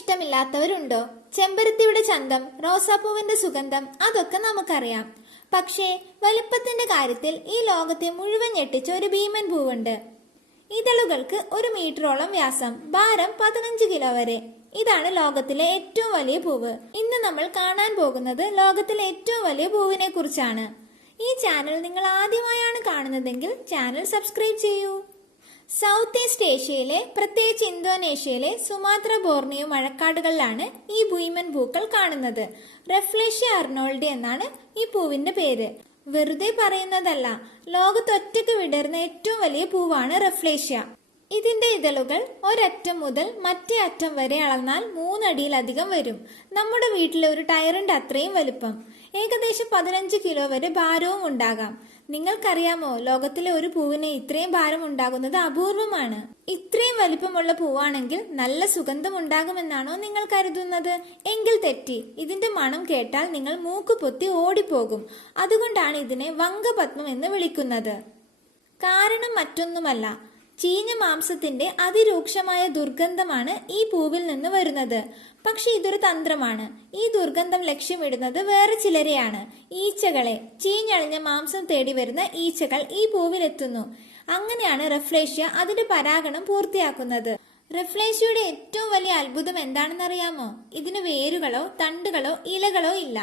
ഇഷ്ടമില്ലാത്തവരുണ്ടോ? ചെമ്പരത്തിയുടെ ചന്തം, റോസാപ്പൂവിന്റെ സുഗന്ധം അതൊക്കെ നമുക്കറിയാം. പക്ഷേ വലിപ്പത്തിന്റെ കാര്യത്തിൽ ഈ ലോകത്തെ മുഴുവൻ ഞെട്ടിച്ച ഒരു ഭീമൻ പൂവുണ്ട്. ഇതളുകൾക്ക് 1 മീറ്ററോളം വ്യാസം, ഭാരം 15 കിലോ വരെ. ഇതാണ് ലോകത്തിലെ ഏറ്റവും വലിയ പൂവ്. ഇന്ന് നമ്മൾ കാണാൻ പോകുന്നത് ലോകത്തിലെ ഏറ്റവും വലിയ പൂവിനെ കുറിച്ചാണ്. ഈ ചാനൽ നിങ്ങൾ ആദ്യമായാണ് കാണുന്നതെങ്കിൽ ചാനൽ സബ്സ്ക്രൈബ് ചെയ്യൂ. സൗത്ത് ഈസ്റ്റ് ഏഷ്യയിലെ, പ്രത്യേകിച്ച് ഇന്തോനേഷ്യയിലെ സുമാത്ര, ബോർണിയോ മഴക്കാടുകളിലാണ് ഈ ഭീമൻ പൂക്കൾ കാണുന്നത്. റഫ്ലേഷ്യ അർണോൾഡി എന്നാണ് ഈ പൂവിന്റെ പേര്. വെറുതെ പറയുന്നതല്ല, ലോകത്തൊറ്റയ്ക്ക് വിടർന്ന ഏറ്റവും വലിയ പൂവാണ് റഫ്ലേഷ്യ. ഇതിന്റെ ഇതളുകൾ ഒരറ്റം മുതൽ മറ്റേ അറ്റം വരെ അളന്നാൽ 3 അടിയിലധികം വരും. നമ്മുടെ വീട്ടിലെ ഒരു ടയറിന്റെ അത്രയും വലുപ്പം. ഏകദേശം 15 കിലോ വരെ ഭാരവും ഉണ്ടാകാം. നിങ്ങൾക്കറിയാമോ, ലോകത്തിലെ ഒരു പൂവിന് ഇത്രയും ഭാരം ഉണ്ടാകുന്നത് അപൂർവമാണ്. ഇത്രയും വലിപ്പമുള്ള പൂവാണെങ്കിൽ നല്ല സുഗന്ധം ഉണ്ടാകുമെന്നാണോ നിങ്ങൾ കരുതുന്നത്? എങ്കിൽ തെറ്റി. ഇതിന്റെ മണം കേട്ടാൽ നിങ്ങൾ മൂക്ക് പൊത്തി ഓടിപ്പോകും. അതുകൊണ്ടാണ് ഇതിനെ വങ്കപത്മം എന്ന് വിളിക്കുന്നത്. കാരണം മറ്റൊന്നുമല്ല, ചീഞ്ഞ മാംസത്തിന്റെ അതിരൂക്ഷമായ ദുർഗന്ധമാണ് ഈ പൂവിൽ നിന്ന് വരുന്നത്. പക്ഷെ ഇതൊരു തന്ത്രമാണ്. ഈ ദുർഗന്ധം ലക്ഷ്യമിടുന്നത് വേറെ ചിലരെയാണ്, ഈച്ചകളെ. ചീഞ്ഞളിഞ്ഞ മാംസം തേടി വരുന്ന ഈച്ചകൾ ഈ പൂവിലെത്തുന്നു. അങ്ങനെയാണ് റഫ്ലേഷ്യ അതിന്റെ പരാഗണം പൂർത്തിയാക്കുന്നത്. റഫ്ലേഷ്യയുടെ ഏറ്റവും വലിയ അത്ഭുതം എന്താണെന്നറിയാമോ? ഇതിന് വേരുകളോ തണ്ടുകളോ ഇലകളോ ഇല്ല.